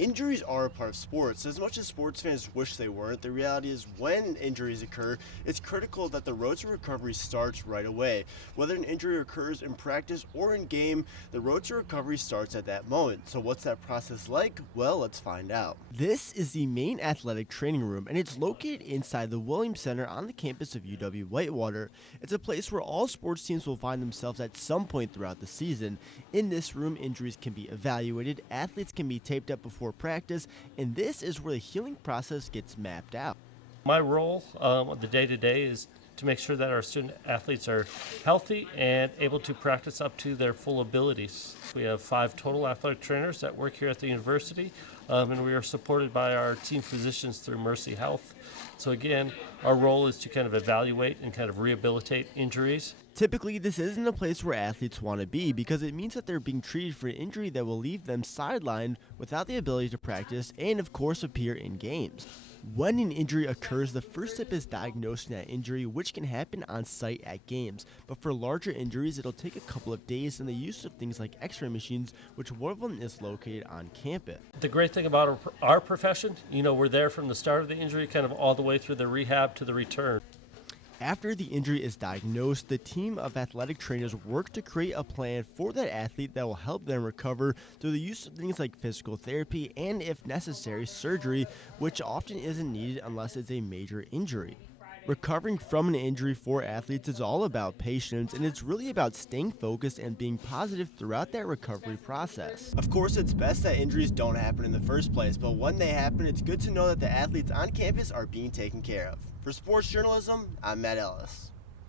Injuries are a part of sports. As much as sports fans wish they weren't, the reality is when injuries occur, it's critical that the road to recovery starts right away. Whether an injury occurs in practice or in game, the road to recovery starts at that moment. So what's that process like? Well, let's find out. This is the main athletic training room, and it's located inside the Williams Center on the campus of UW-Whitewater. It's a place where all sports teams will find themselves at some point throughout the season. In this room, injuries can be evaluated, athletes can be taped up before practice, and this is where the healing process gets mapped out. My role on the day-to-day is to make sure that our student athletes are healthy and able to practice up to their full abilities. We have 5 total athletic trainers that work here at the university, and we are supported by our team physicians through Mercy Health. So again, our role is to kind of evaluate and kind of rehabilitate injuries. Typically, this isn't a place where athletes want to be because it means that they're being treated for an injury that will leave them sidelined without the ability to practice and, of course, appear in games. When an injury occurs, the first step is diagnosing that injury, which can happen on site at games. But for larger injuries, it'll take a couple of days and the use of things like x-ray machines, which one of them is located on campus. The great thing about our profession, we're there from the start of the injury kind of all the way through the rehab to the return. After the injury is diagnosed, the team of athletic trainers work to create a plan for that athlete that will help them recover through the use of things like physical therapy and, if necessary, surgery, which often isn't needed unless it's a major injury. Recovering from an injury for athletes is all about patience, and it's really about staying focused and being positive throughout that recovery process. Of course, it's best that injuries don't happen in the first place, but when they happen, it's good to know that the athletes on campus are being taken care of. For sports journalism, I'm Matt Ellis.